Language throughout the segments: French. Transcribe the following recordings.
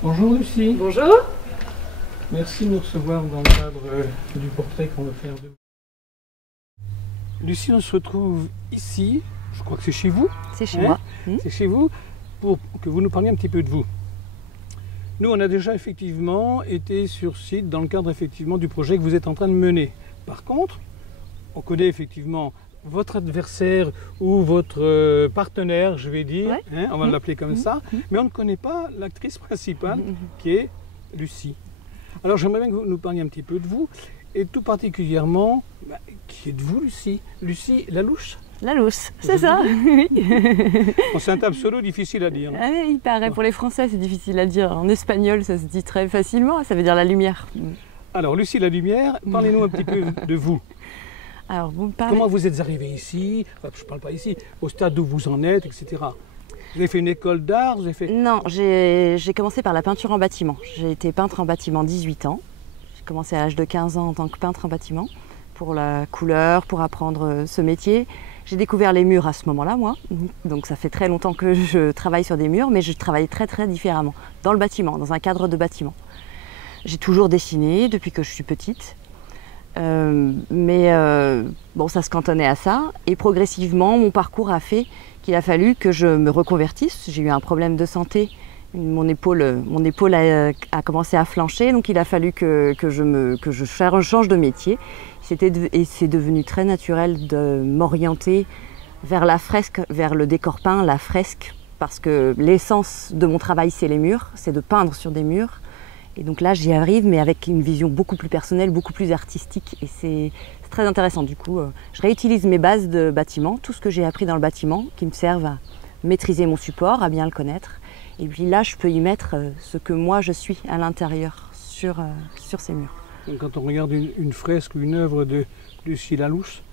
Bonjour Lucie. Bonjour. Merci de nous recevoir dans le cadre du portrait qu'on veut faire de vous. Lucie, on se retrouve ici, je crois que c'est chez vous. C'est chez moi. C'est chez vous, pour que vous nous parliez un petit peu de vous. Nous, on a déjà effectivement été sur site dans le cadre effectivement du projet que vous êtes en train de mener. Par contre, on connaît effectivement votre adversaire ou votre partenaire, je vais dire, Ouais. on va l'appeler comme ça, mais on ne connaît pas l'actrice principale qui est Lucie. Alors j'aimerais bien que vous nous parliez un petit peu de vous, et tout particulièrement, qui êtes-vous Lucie? Lucie Lalouche? Lalouche, c'est ça. Oui. Bon, c'est un pseudo difficile à dire. Ah, il paraît, pour les Français, c'est difficile à dire. En espagnol, ça se dit très facilement, ça veut dire la lumière. Alors Lucie la Lumière, parlez-nous un petit peu de vous. Alors, vous me parlez... Comment vous êtes arrivée ici, enfin, je ne parle pas ici, au stade où vous en êtes, etc. Vous avez fait une école d'art, vous avez fait... Non, j'ai commencé par la peinture en bâtiment. J'ai été peintre en bâtiment 18 ans. J'ai commencé à l'âge de 15 ans en tant que peintre en bâtiment, pour la couleur, pour apprendre ce métier. J'ai découvert les murs à ce moment-là, moi. Donc ça fait très longtemps que je travaille sur des murs, mais je travaille très différemment, dans le bâtiment, dans un cadre de bâtiment. J'ai toujours dessiné depuis que je suis petite. Bon, ça se cantonnait à ça. Et progressivement, mon parcours a fait qu'il a fallu que je me reconvertisse. J'ai eu un problème de santé. Mon épaule a commencé à flancher, donc il a fallu que je change de métier. Et c'est devenu très naturel de m'orienter vers la fresque, vers le décor peint, la fresque, parce que l'essence de mon travail, c'est les murs, c'est de peindre sur des murs. Et donc là, j'y arrive, mais avec une vision beaucoup plus personnelle, beaucoup plus artistique. Et c'est très intéressant. Du coup, je réutilise mes bases de bâtiment, tout ce que j'ai appris dans le bâtiment, qui me servent à maîtriser mon support, à bien le connaître. Et puis là, je peux y mettre ce que moi, je suis à l'intérieur, sur ces murs. Donc, quand on regarde une fresque ou une œuvre de Lucie Lalouche,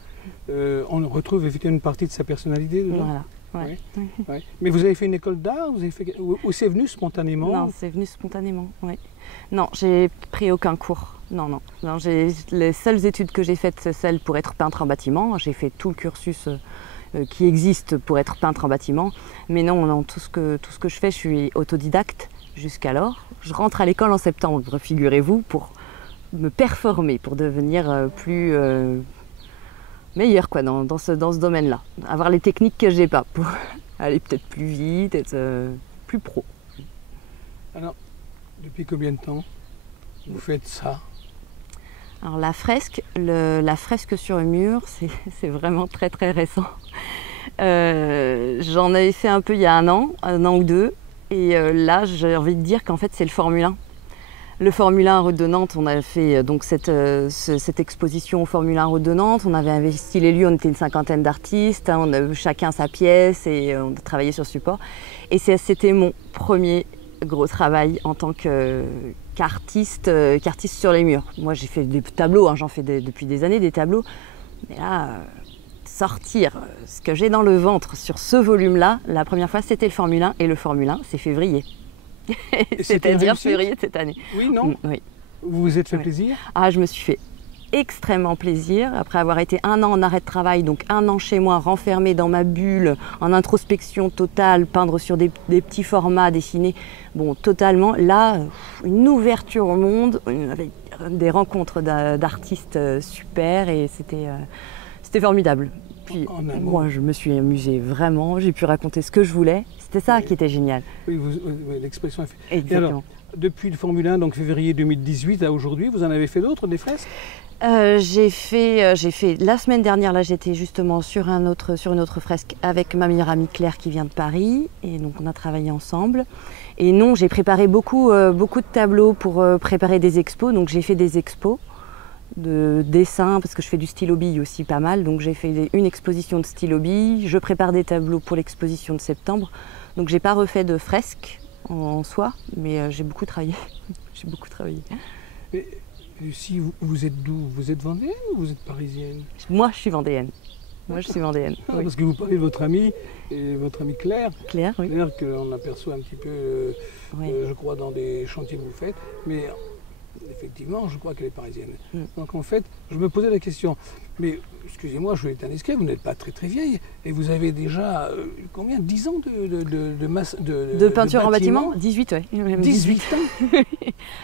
on retrouve effectivement une partie de sa personnalité dedans. Voilà. Ouais. Oui. Ouais. Mais vous avez fait une école d'art, ou c'est venu spontanément? Non, c'est venu spontanément, oui. Non, j'ai pris aucun cours. Non. Les seules études que j'ai faites, c'est celles pour être peintre en bâtiment. J'ai fait tout le cursus qui existe pour être peintre en bâtiment. Mais non, tout ce que je fais, je suis autodidacte jusqu'alors. Je rentre à l'école en septembre, figurez-vous, pour me performer, pour devenir plus... meilleur quoi, dans ce domaine-là. Avoir les techniques que j'ai pas pour aller peut-être plus vite, être plus pro. Alors, depuis combien de temps vous faites ça? Alors la fresque sur le mur, c'est vraiment très récent. J'en avais fait un peu il y a un an ou deux. Et là, j'ai envie de dire qu'en fait, c'est le Formule 1. Le Formule 1 Route de Nantes, on a fait donc cette exposition au Formule 1 Route de Nantes. On avait investi les lieux, on était une cinquantaine d'artistes, on a eu chacun sa pièce et on a travaillé sur support. Et c'était mon premier gros travail en tant qu'artiste sur les murs. Moi, j'ai fait des tableaux, j'en fais depuis des années des tableaux. Mais là, sortir ce que j'ai dans le ventre sur ce volume-là, la première fois, c'était le Formule 1. Et le Formule 1, c'est février. C'est-à-dire février de cette année. Oui, non? Oui. Vous vous êtes fait plaisir? Ah, je me suis fait extrêmement plaisir. Après avoir été un an en arrêt de travail, donc un an chez moi, renfermée dans ma bulle, en introspection totale, peindre sur des petits formats, dessiner, bon, totalement. Là, une ouverture au monde, avec des rencontres d'artistes super et c'était formidable. Puis moi, je me suis amusée vraiment, j'ai pu raconter ce que je voulais. C'était ça qui était génial. Oui, l'expression est faite. Exactement. Et alors, depuis le Formule 1, donc février 2018 à aujourd'hui, vous en avez fait d'autres, des fresques? J'ai fait la semaine dernière, là j'étais justement sur une autre fresque avec ma meilleure amie Claire qui vient de Paris. Et donc on a travaillé ensemble. Et non, j'ai préparé beaucoup de tableaux pour préparer des expos. Donc j'ai fait des expos de dessin, parce que je fais du stylo bille aussi pas mal, donc j'ai fait une exposition de stylo bille, je prépare des tableaux pour l'exposition de septembre, donc j'ai pas refait de fresques en soi, mais j'ai beaucoup travaillé. J'ai beaucoup travaillé. Et, Lucie, vous êtes d'où? Vous êtes vendéenne ou vous êtes parisienne? Moi je suis vendéenne. Moi je suis vendéenne. Ah, oui. Parce que vous parlez de votre amie, Claire. Claire, oui. Claire qu'on aperçoit un petit peu, Oui. je crois, dans des chantiers que vous faites. Mais Effectivement, je crois qu'elle est parisienne. Donc en fait, je me posais la question, mais excusez-moi, je vais être indiscret, vous n'êtes pas très très vieille, et vous avez déjà combien 10 ans de peinture en bâtiment 18, oui. 18 ans.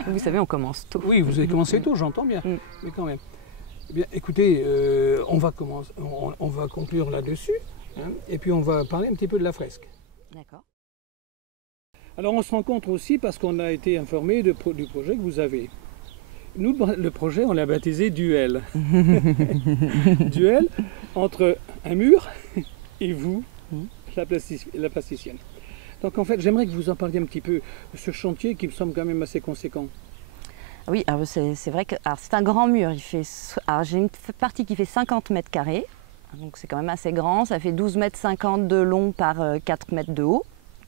Vous savez, on commence tôt. Oui, vous avez commencé tôt, j'entends bien, mais quand même. Eh bien, écoutez, on va conclure là-dessus, hein, et puis on va parler un petit peu de la fresque. D'accord. Alors on se rencontre aussi parce qu'on a été informé du projet que vous avez. Nous, le projet, on l'a baptisé Duel. Duel entre un mur et vous, la plasticienne. Donc en fait, j'aimerais que vous en parliez un petit peu de ce chantier qui me semble quand même assez conséquent. Oui, c'est vrai que c'est un grand mur. J'ai une partie qui fait 50 mètres carrés, donc c'est quand même assez grand. Ça fait 12,50 mètres de long par 4 mètres de haut.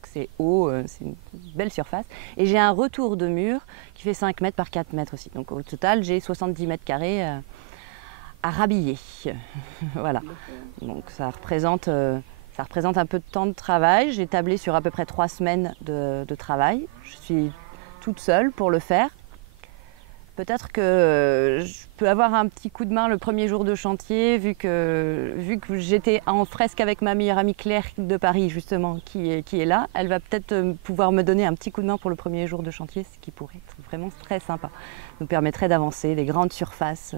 C'est haut, c'est une belle surface. Et j'ai un retour de mur qui fait 5 mètres par 4 mètres aussi. Donc au total, j'ai 70 mètres carrés à rhabiller. Voilà. Donc ça représente un peu de temps de travail. J'ai tablé sur à peu près 3 semaines de travail. Je suis toute seule pour le faire. Peut-être que je peux avoir un petit coup de main le premier jour de chantier, vu que j'étais en fresque avec ma meilleure amie Claire de Paris, justement, qui est là. Elle va peut-être pouvoir me donner un petit coup de main pour le premier jour de chantier, ce qui pourrait être vraiment très sympa. Ça nous permettrait d'avancer, des grandes surfaces.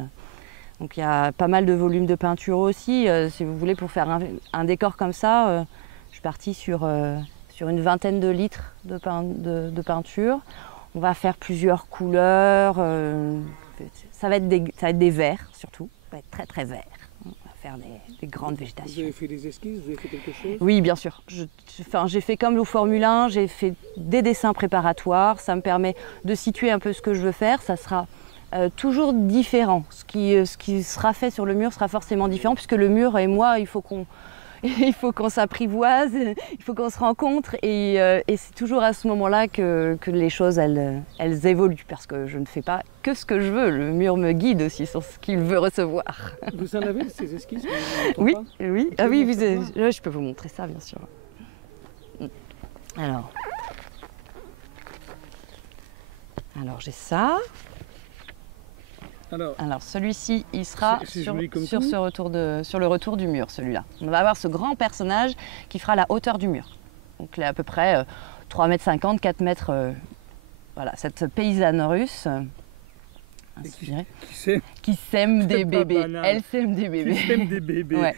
Donc il y a pas mal de volumes de peinture aussi. Si vous voulez, pour faire un décor comme ça, je suis partie sur une vingtaine de litres de peinture. On va faire plusieurs couleurs, ça va être des verts surtout, ça va être très très vert. On va faire des grandes végétations. Vous avez fait des esquisses, vous avez fait quelque chose? Oui, bien sûr. J'ai fait comme au Formule 1, j'ai fait des dessins préparatoires, ça me permet de situer un peu ce que je veux faire, ça sera toujours différent. Ce qui sera fait sur le mur sera forcément différent, puisque le mur et moi, il faut qu'on s'apprivoise, il faut qu'on se rencontre et c'est toujours à ce moment-là que les choses elles évoluent parce que je ne fais pas que ce que je veux, le mur me guide aussi sur ce qu'il veut recevoir. Vous en avez ces esquisses? Oui, oui, ah oui, je peux vous montrer ça bien sûr. Alors j'ai ça. Alors celui-ci, il sera sur le retour du mur, celui-là. On va avoir ce grand personnage qui fera la hauteur du mur. Donc il est à peu près 3,50 m, 4 mètres. Voilà, cette paysanne russe inspirée, qui sème des bébés. Elle sème des bébés. Qui sème des bébés. Ouais.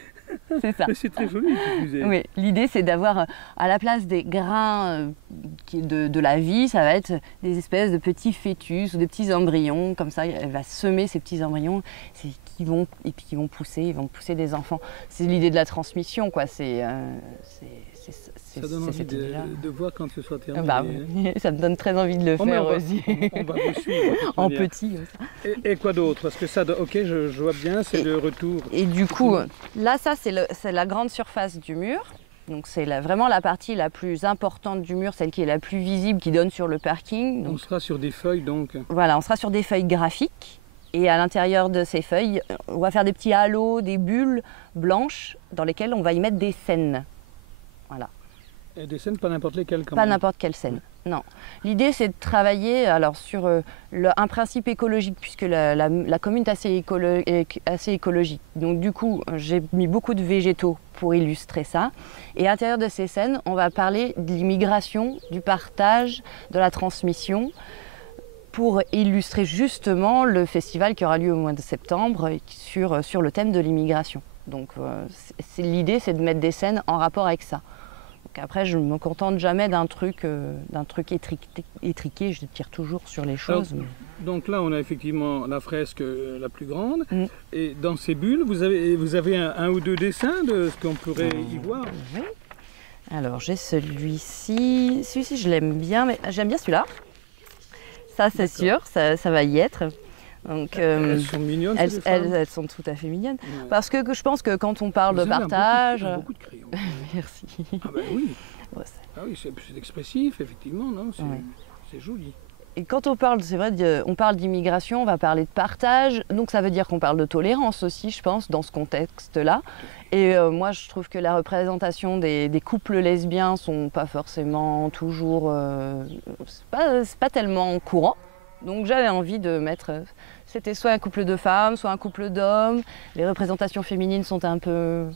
C'est ça. C'est très joli. Oui, l'idée c'est d'avoir à la place des grains de la vie, ça va être des espèces de petits fœtus ou de petits embryons. Comme ça, elle va semer ces petits embryons qui vont pousser des enfants. C'est l'idée de la transmission, quoi. Ça donne envie de voir quand ce soit terminé. Bah, ça me donne très envie de le faire aussi. On va vous suivre. En petit. Et quoi d'autre? Parce que ça, ok, je vois bien, c'est le retour. Et du coup, là, ça, c'est la grande surface du mur. Donc c'est vraiment la partie la plus importante du mur, celle qui est la plus visible, qui donne sur le parking. Donc, on sera sur des feuilles, donc. Voilà, on sera sur des feuilles graphiques. Et à l'intérieur de ces feuilles, on va faire des petits halos, des bulles blanches dans lesquelles on va y mettre des scènes. Voilà. Et des scènes, pas n'importe lesquelles quand même. Pas même. n'importe quelle scène, non. L'idée, c'est de travailler sur un principe écologique, puisque la commune est assez écologique. Donc du coup, j'ai mis beaucoup de végétaux pour illustrer ça. Et à l'intérieur de ces scènes, on va parler de l'immigration, du partage, de la transmission, pour illustrer justement le festival qui aura lieu au mois de septembre sur le thème de l'immigration. Donc l'idée, c'est de mettre des scènes en rapport avec ça. Donc après, je ne me contente jamais d'un truc étriqué, je tire toujours sur les choses. Alors, donc là, on a effectivement la fresque la plus grande. Et dans ces bulles, vous avez un ou deux dessins de ce qu'on pourrait y voir. Oui. Alors j'ai celui-ci. Celui-ci, je l'aime bien, mais j'aime bien celui-là. Ça, c'est sûr, ça va y être. Donc, elles sont mignonnes, elles sont tout à fait mignonnes. Ouais. Parce que je pense que quand on parle de partage... beaucoup de crayons. Merci. Ah ben oui, c'est expressif, effectivement, non, c'est joli. Et quand on parle, c'est vrai, on parle d'immigration, on va parler de partage, donc ça veut dire qu'on parle de tolérance aussi, je pense, dans ce contexte-là. Et moi, je trouve que la représentation des couples lesbiens sont pas forcément toujours... c'est pas tellement courant. Donc j'avais envie de mettre, c'était soit un couple de femmes, soit un couple d'hommes. Les représentations féminines sont un peu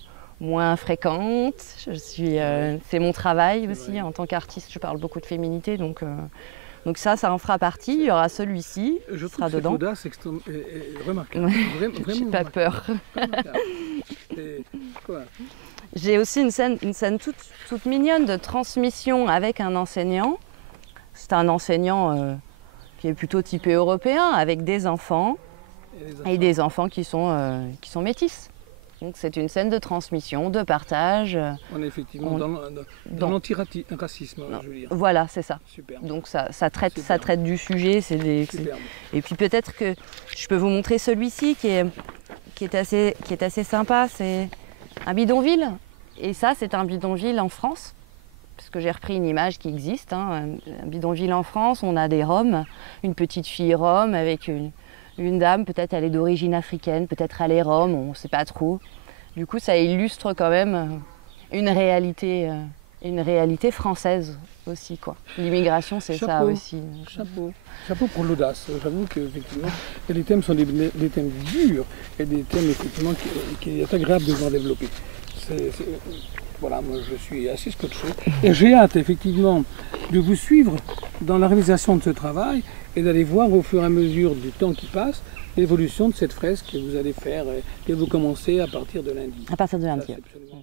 moins fréquentes. C'est mon travail aussi, en tant qu'artiste, je parle beaucoup de féminité, donc ça en fera partie. Il y aura celui-ci, je sera trouve dedans. L'audace est remarquable. Ouais. Vraiment J'ai pas peur. J'ai aussi une scène toute mignonne de transmission avec un enseignant. C'est un enseignant qui est plutôt typé européen, avec des enfants et des enfants qui sont métis. Donc c'est une scène de transmission, de partage. On est effectivement dans l'antiracisme, je veux dire. Voilà, c'est ça. Superbe. Donc ça traite du sujet. Et puis peut-être que je peux vous montrer celui-ci qui est assez sympa. C'est un bidonville. Et ça, c'est un bidonville en France. Parce que j'ai repris une image qui existe. Un bidonville en France, on a des Roms, une petite fille Rome avec une dame, peut-être elle est d'origine africaine, peut-être elle est Rome, on ne sait pas trop. Du coup, ça illustre quand même une réalité française aussi, quoi. L'immigration, c'est ça aussi. Chapeau pour l'audace. J'avoue qu'effectivement, les thèmes sont des thèmes durs et des thèmes effectivement qui est agréable de voir développer. Voilà, moi je suis assez scotché et j'ai hâte effectivement de vous suivre dans la réalisation de ce travail et d'aller voir au fur et à mesure du temps qui passe l'évolution de cette fresque que vous allez faire et que vous commencez à partir de lundi. À partir de lundi. Ça, absolument.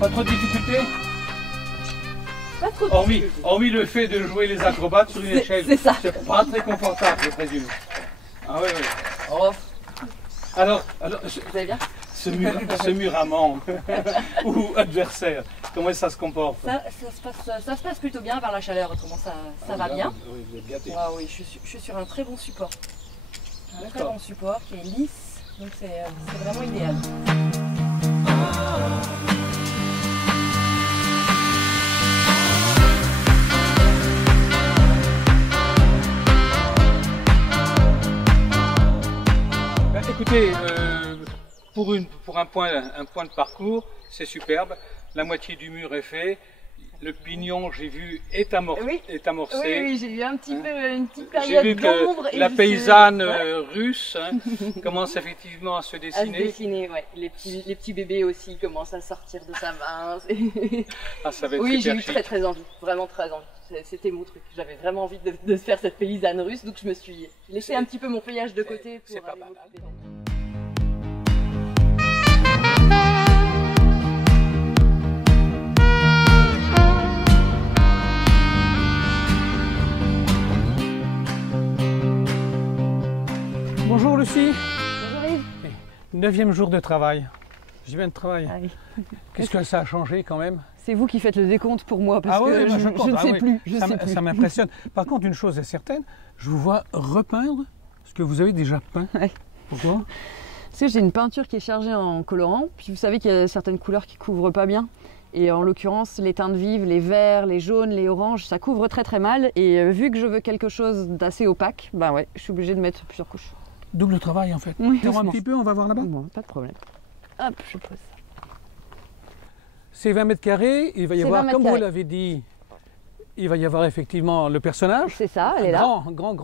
Pas trop de difficultés? Pas trop de hormis le fait de jouer les acrobates sur une échelle. C'est ça. C'est pas très confortable, je présume. Ah oui, oui. Oh. Alors Vous allez bien? ce mur amant ou adversaire, comment ça se comporte? Ça se passe plutôt bien par la chaleur, autrement ça va bien. Oui, vous êtes gâtés. Oui, je suis sur un très bon support. Un très bon support qui est lisse, donc c'est vraiment idéal. Écoutez, pour un point de parcours, c'est superbe. La moitié du mur est fait. Le pignon, j'ai vu, est amorcé. Oui, j'ai eu un petit peu une petite J'ai période vu d'ombre. que la paysanne russe commence effectivement à se À se dessiner. dessiner, ouais. Les petits bébés aussi commencent à sortir de sa main. Ah, ça va être Oui, j'ai super eu chic. très envie, vraiment très envie. C'était mon truc. J'avais vraiment envie de faire cette paysanne russe, donc je me suis laissé un petit peu mon feuillage de côté pour c'est pas aller mal. m'occuper d'elle. Bonjour Lucie. Bonjour Yves. 9e jour de travail. Je viens de travail. Ah oui. Qu'est-ce que ça a changé quand même? C'est vous qui faites le décompte pour moi, parce que je ne sais plus. Ça m'impressionne. Par contre, une chose est certaine, je vous vois repeindre ce que vous avez déjà peint. Ouais. Pourquoi? Parce que j'ai une peinture qui est chargée en colorant, puis vous savez qu'il y a certaines couleurs qui ne couvrent pas bien. Et en l'occurrence, les teintes vives, les verts, les jaunes, les oranges, ça couvre très mal. Et vu que je veux quelque chose d'assez opaque, bah ouais, je suis obligée de mettre plusieurs couches. Double travail en fait. Oui, Un petit peu, on va voir là-bas. Bon, pas de problème. Hop, je pose ça. C'est 20 mètres carrés, il va y C'est avoir, 20 comme mètres vous carrés. l'avez dit, il va y avoir effectivement le personnage. C'est ça, elle est là. Grand,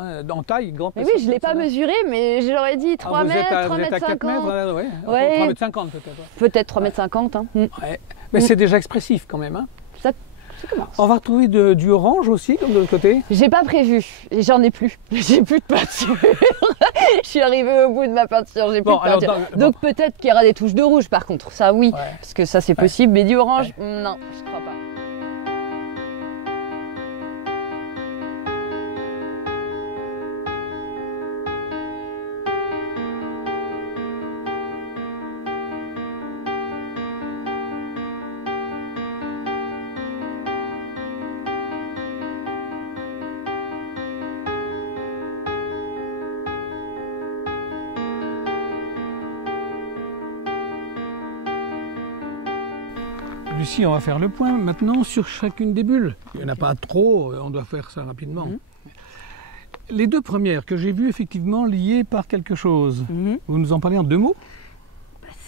hein, en taille, grand Mais oui, je ne l'ai pas mesuré, mais j'aurais dit 3 vous êtes mètres, à, 3 vous êtes mètres à 4 50. mètres, ouais. Ouais. 3 mètres 50 peut-être. Peut-être 3 mètres 50. Hein. Ouais. Mais c'est déjà expressif quand même. Hein. Ça commence. On va retrouver du orange aussi, comme de l'autre côté. J'ai pas prévu, et j'en ai plus. J'ai plus de peinture. Je suis arrivée au bout de ma peinture, j'ai plus de peinture. Donc peut-être qu'il y aura des touches de rouge par contre, ça oui, parce que ça c'est possible, mais du orange, non, je crois pas. Lucie, on va faire le point maintenant sur chacune des bulles. Il n'y en a pas trop, on doit faire ça rapidement. Les deux premières que j'ai vues effectivement liées par quelque chose, vous nous en parlez en 2 mots?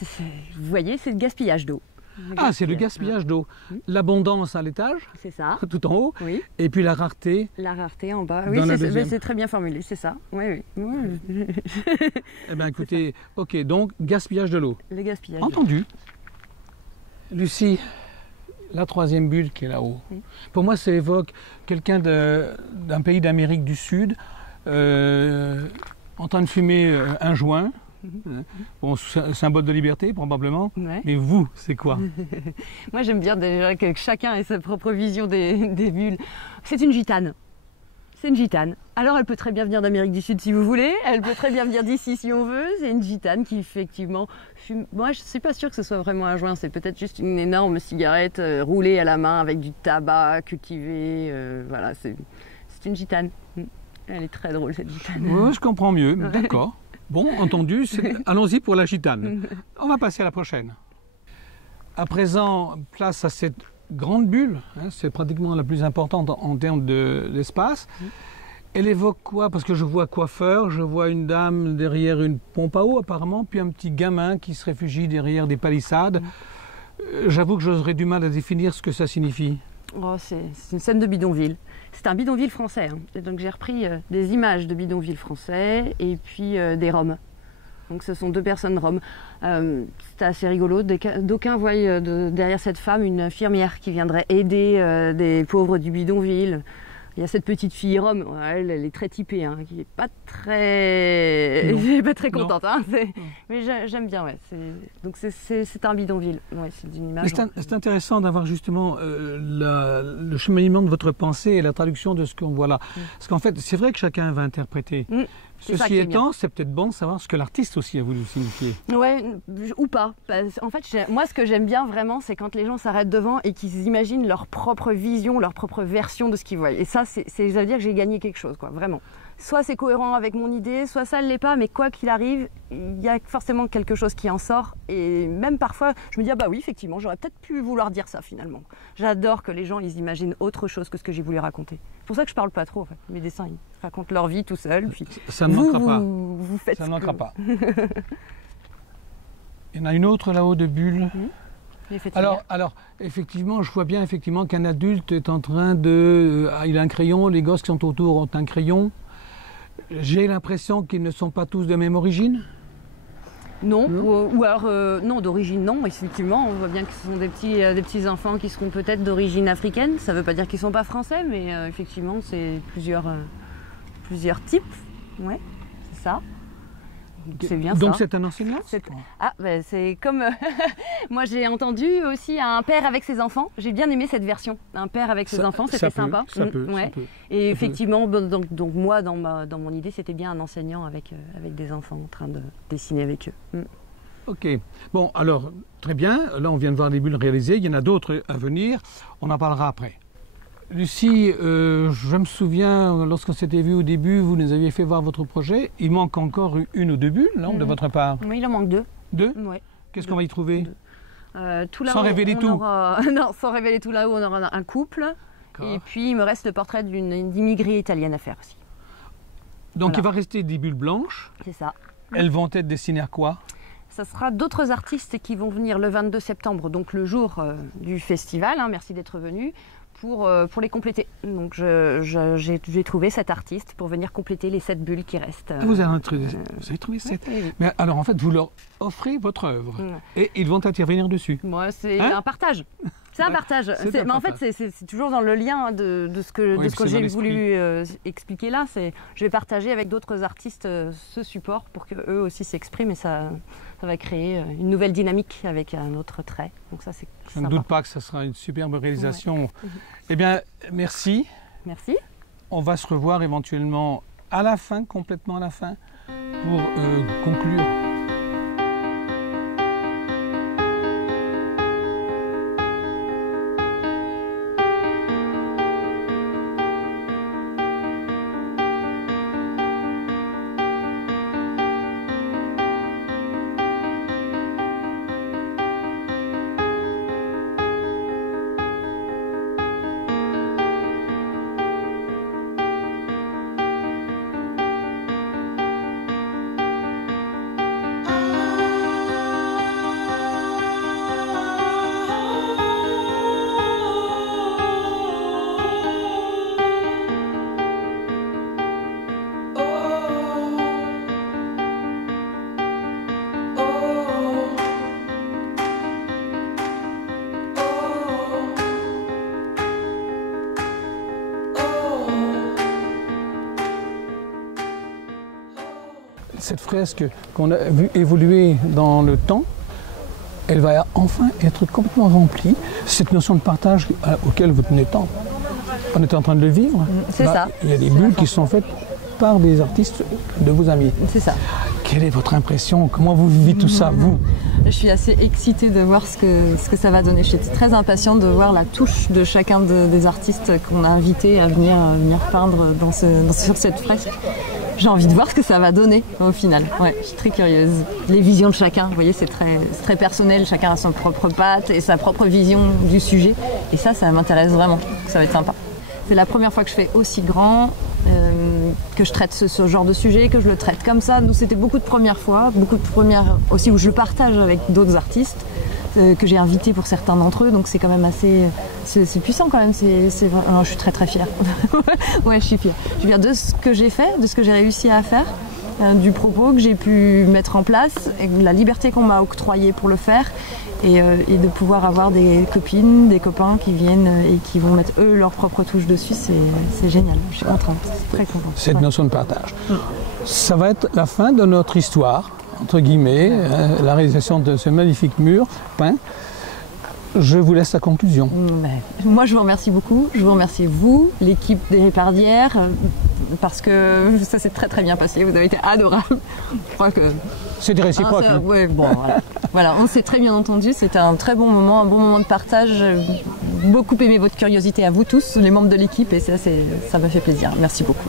Vous voyez, c'est le gaspillage d'eau. Ah, c'est le gaspillage d'eau. L'abondance à l'étage, c'est ça. tout en haut, Oui. Et puis la rareté. La rareté en bas. Dans Oui, la deuxième. c'est très bien formulé, c'est ça. Oui, oui. Eh bien écoutez, ok, donc gaspillage de l'eau. Le gaspillage. Entendu. Lucie, la troisième bulle qui est là-haut. Pour moi, ça évoque quelqu'un d'un pays d'Amérique du Sud en train de fumer un joint. Bon, symbole de liberté probablement. Ouais. Mais vous, c'est quoi? Moi, j'aime bien déjà que chacun ait sa propre vision des bulles. C'est une gitane. C'est une gitane. Alors, elle peut très bien venir d'Amérique du Sud si vous voulez. Elle peut très bien venir d'ici si on veut. C'est une gitane qui effectivement fume. Moi, je ne suis pas sûre que ce soit vraiment un joint. C'est peut-être juste une énorme cigarette roulée à la main avec du tabac cultivé. Voilà, c'est une gitane. Elle est très drôle cette gitane. Oui, je comprends mieux. D'accord. Bon, entendu. Allons-y pour la gitane. On va passer à la prochaine. À présent, place à cette grande bulle, c'est pratiquement la plus importante en termes d'espace. Elle évoque quoi? Parce que je vois coiffeur, je vois une dame derrière une pompe à eau apparemment, puis un petit gamin qui se réfugie derrière des palissades. J'avoue que j'aurais du mal à définir ce que ça signifie. Oh, c'est une scène de bidonville. C'est un bidonville français. Et donc j'ai repris des images de bidonville français et puis des Roms. Donc ce sont 2 personnes roms. C'était assez rigolo. D'aucuns voient derrière cette femme une infirmière qui viendrait aider des pauvres du bidonville. Il y a cette petite fille rom, elle est très typée, qui n'est pas très contente. Mais j'aime bien, ouais. Donc c'est un bidonville. Ouais, c'est une image. C'est intéressant d'avoir justement le cheminement de votre pensée et la traduction de ce qu'on voit là. Parce qu'en fait, c'est vrai que chacun va interpréter. Ceci étant, c'est peut-être bon de savoir ce que l'artiste aussi a voulu signifier. Ouais, ou pas. En fait, moi, ce que j'aime bien vraiment, c'est quand les gens s'arrêtent devant et qu'ils imaginent leur propre vision, leur propre version de ce qu'ils voient. Et ça, ça veut dire que j'ai gagné quelque chose, quoi, vraiment. Soit c'est cohérent avec mon idée, soit ça ne l'est pas, mais quoi qu'il arrive, il y a forcément quelque chose qui en sort. Et même parfois, je me dis, ah bah oui, effectivement, j'aurais peut-être pu vouloir dire ça finalement. J'adore que les gens, ils imaginent autre chose que ce que j'ai voulu raconter. C'est pour ça que je parle pas trop, en fait. Mes dessins, ils racontent leur vie tout seuls. Puis ça ne manquera pas. Vous faites ça ne manquera pas. Il y en a une autre là-haut de bulle. Alors, effectivement, je vois bien effectivement qu'un adulte est en train de... il a un crayon, les gosses qui sont autour ont un crayon. J'ai l'impression qu'ils ne sont pas tous de même origine. Non, ou alors non, d'origine non, effectivement, on voit bien que ce sont des petits enfants qui seront peut-être d'origine africaine. Ça ne veut pas dire qu'ils ne sont pas français, mais effectivement, c'est plusieurs types. Ouais, c'est ça. C'est bien Donc ça. c'est un enseignant? C'est comme... Moi j'ai entendu aussi un père avec ses enfants. J'ai bien aimé cette version. Un père avec ses enfants, c'était sympa. Ça peut. Et effectivement, donc moi dans mon idée, c'était bien un enseignant avec des enfants en train de dessiner avec eux. Ok. Bon, alors, très bien. Là, on vient de voir les bulles réalisées. Il y en a d'autres à venir. On en parlera après. Lucie, je me souviens, lorsqu'on s'était vu au début, vous nous aviez fait voir votre projet. Il manque encore 1 ou 2 bulles, non, de votre part? Oui, il en manque 2. 2? Oui. Qu'est-ce qu'on va y trouver? Tout là-haut, sans révéler tout? Non, sans révéler tout là-haut, on aura un couple. Et puis, il me reste le portrait d'une immigrée italienne à faire aussi. Donc, il va rester des bulles blanches. C'est ça. Elles vont être destinées à quoi? Ça sera d'autres artistes qui vont venir le 22 septembre, donc le jour du festival. Merci d'être venu. Pour les compléter. Donc j'ai trouvé cet artiste pour venir compléter les 7 bulles qui restent. Vous avez trouvé 7? Oui. Mais alors en fait, vous leur offrez votre œuvre et ils vont intervenir dessus. Moi, c'est un partage. C'est un partage. Mais en fait, c'est toujours dans le lien de ce que j'ai voulu expliquer là. Je vais partager avec d'autres artistes ce support pour qu'eux aussi s'expriment et ça va créer une nouvelle dynamique avec un autre trait. Donc ça, c'est Je ne doute pas que ça sera une superbe réalisation. Eh bien, merci. Merci. On va se revoir éventuellement à la fin, complètement à la fin, pour conclure. cette fresque qu'on a vue évoluer dans le temps, elle va enfin être complètement remplie. Cette notion de partage auquel vous tenez tant, on est en train de le vivre. C'est ça. Il y a des bulles qui sont faites par des artistes de vos amis. C'est ça. Quelle est votre impression? Comment vous vivez tout ça, vous? Je suis assez excitée de voir ce que ça va donner. Je suis très impatiente de voir la touche de chacun des artistes qu'on a invités à venir peindre sur cette fresque. J'ai envie de voir ce que ça va donner au final. Ouais, je suis très curieuse. Les visions de chacun, vous voyez, c'est très personnel. Chacun a son propre patte et sa propre vision du sujet. Et ça m'intéresse vraiment. Ça va être sympa. C'est la première fois que je fais aussi grand, que je traite ce genre de sujet, que je le traite comme ça. Donc c'était beaucoup de premières fois, beaucoup de premières aussi où je partage avec d'autres artistes que j'ai invités pour certains d'entre eux. Donc c'est quand même assez, c'est puissant quand même. Je suis très fière. Ouais, je suis fière. Je suis fière de ce que j'ai fait, de ce que j'ai réussi à faire, du propos que j'ai pu mettre en place, et de la liberté qu'on m'a octroyée pour le faire. Et de pouvoir avoir des copines, des copains qui viennent et qui vont mettre eux leur propre touche dessus, c'est génial. Je suis contente, très contente. Cette notion de partage. Ça va être la fin de notre histoire, entre guillemets, la réalisation de ce magnifique mur peint. Je vous laisse la conclusion. Moi, je vous remercie beaucoup. Je vous remercie, vous, l'équipe des Répardières, parce que ça s'est très bien passé. Vous avez été adorables. Je crois que c'était réciproque. Ouais, bon, voilà, on s'est très bien entendu. C'était un très bon moment, un bon moment de partage. Beaucoup aimé votre curiosité à vous tous, les membres de l'équipe, et ça me fait plaisir. Merci beaucoup.